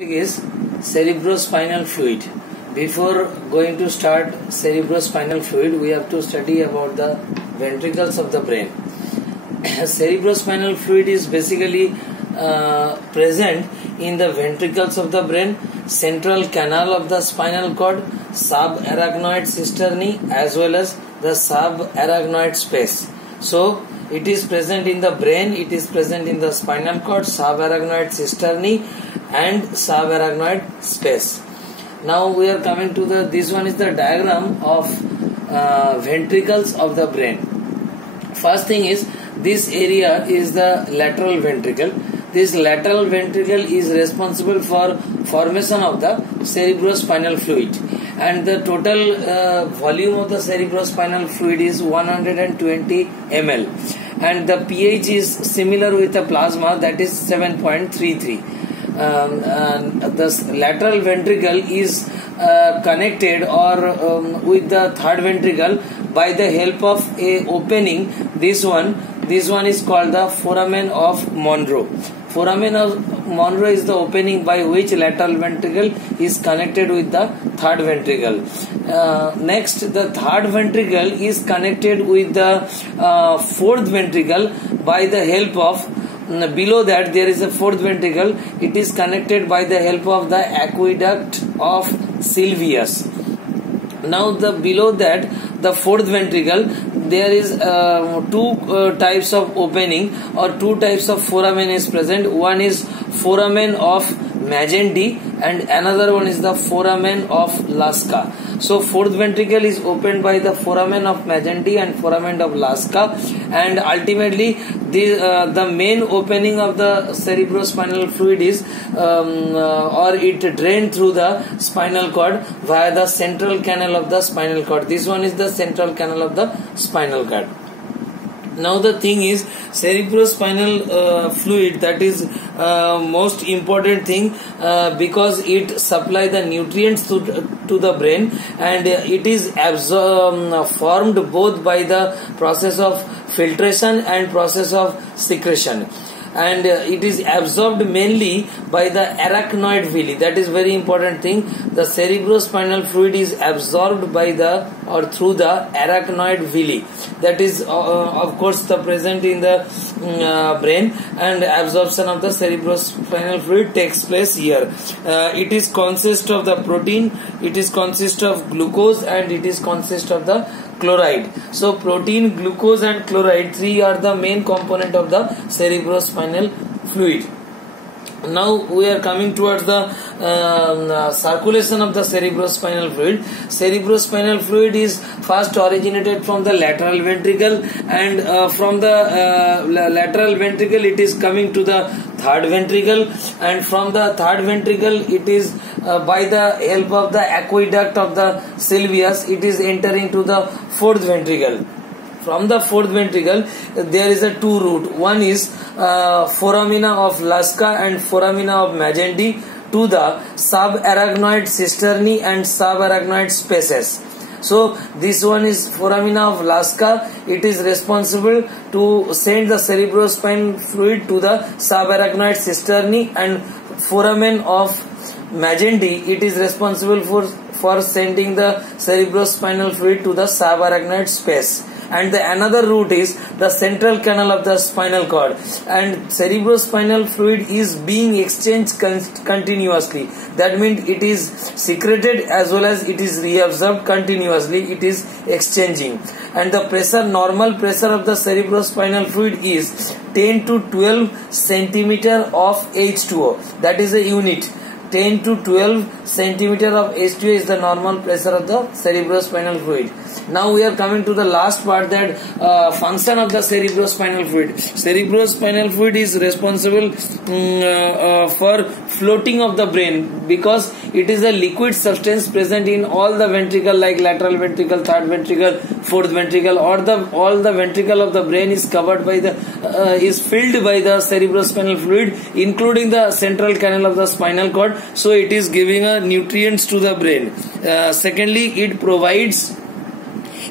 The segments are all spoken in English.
Is cerebrospinal fluid. Before going to start cerebrospinal fluid, we have to study about the ventricles of the brain. Cerebrospinal fluid is basically present in the ventricles of the brain, central canal of the spinal cord, subarachnoid cisternae, as well as the subarachnoid space. So it is present in the brain, it is present in the spinal cord, subarachnoid cisternae and subarachnoid space. Now we are coming to this one is the diagram of ventricles of the brain. First thing is, this area is the lateral ventricle. This lateral ventricle is responsible for formation of the cerebrospinal fluid, and the total volume of the cerebrospinal fluid is 120 ml, and the pH is similar with the plasma, that is 7.33. The lateral ventricle is connected with the third ventricle by the help of a opening. This one is called the foramen of Monro. Foramen of Monro is the opening by which lateral ventricle is connected with the third ventricle. Next, the third ventricle is connected with the fourth ventricle by the help of, below that there is a fourth ventricle. It is connected by the help of the aqueduct of Sylvius. Now below that, the fourth ventricle, there is two types of opening or two types of foramen is present. One is foramen of Magendie and another one is the foramen of Lasca. So fourth ventricle is opened by the foramen of Magendie and foramen of Lasca, and ultimately the main opening of the cerebrospinal fluid is or it drained through the spinal cord via the central canal of the spinal cord. This one is the central canal of the spinal cord. Now the thing is, cerebrospinal fluid, that is most important thing because it supply the nutrients to the brain, and it is formed both by the process of filtration and process of secretion, and it is absorbed mainly by the arachnoid villi. That is very important thing. The cerebrospinal fluid is absorbed by through the arachnoid villi. That is of course the present in the brain, and absorption of the cerebrospinal fluid takes place here. It is consist of the protein, it is consist of glucose, and it is consist of the chloride. So protein, glucose and chloride, three are the main component of the cerebrospinal fluid. Now we are coming towards the circulation of the cerebrospinal fluid. Cerebrospinal fluid is first originated from the lateral ventricle, and from the lateral ventricle it is coming to the third ventricle, and from the third ventricle it is by the help of the aqueduct of the Sylvius it is entering to the fourth ventricle. From the fourth ventricle there is a two route. One is foramina of Lasca and foramina of Magendie to the subarachnoid cisternae and subarachnoid spaces. So this one is foramina of Lasca. It is responsible to send the cerebrospinal fluid to the subarachnoid cisternae, and foramen of Magendie, it is responsible for sending the cerebrospinal fluid to the subarachnoid space. And the another route is the central canal of the spinal cord, and cerebrospinal fluid is being exchanged continuously. That means it is secreted as well as it is reabsorbed continuously. It is exchanging, and the pressure, normal pressure of the cerebrospinal fluid is 10 to 12 centimeter of H2O. That is a unit. 10 to 12 centimeter of H2O is the normal pressure of the cerebrospinal fluid. Now we are coming to the last part, that function of the cerebrospinal fluid. Cerebrospinal fluid is responsible for floating of the brain, because it is a liquid substance present in all the ventricle, like lateral ventricle, third ventricle, fourth ventricle, or all the ventricle of the brain is covered by is filled by the cerebrospinal fluid, including the central canal of the spinal cord. So it is giving nutrients to the brain. Secondly, it provides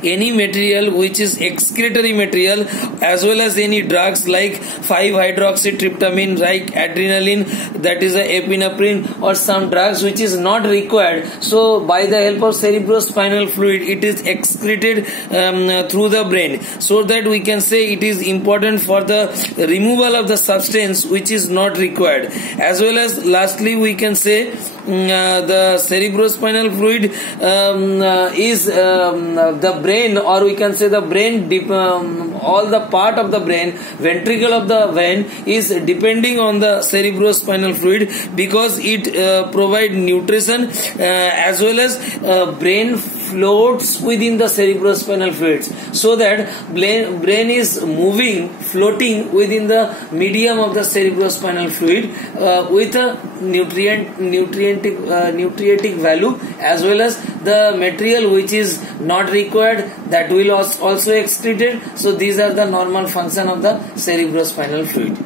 any material which is excretory material, as well as any drugs like 5-hydroxytryptamine, like adrenaline, that is a epinephrine, or some drugs which is not required. So by the help of cerebrospinal fluid, it is excreted through the brain, so that we can say it is important for the removal of the substance which is not required. As well as lastly, we can say the cerebrospinal fluid is the brain, or we can say the brain, all the part of the brain, ventricle of the brain is depending on the cerebrospinal fluid, because it provide nutrition, as well as brain floats within the cerebrospinal fluids, so that brain is moving, floating within the medium of the cerebrospinal fluid with a nutrientic value, as well as the material which is not required, that will also excreted. So these are the normal function of the cerebrospinal fluid.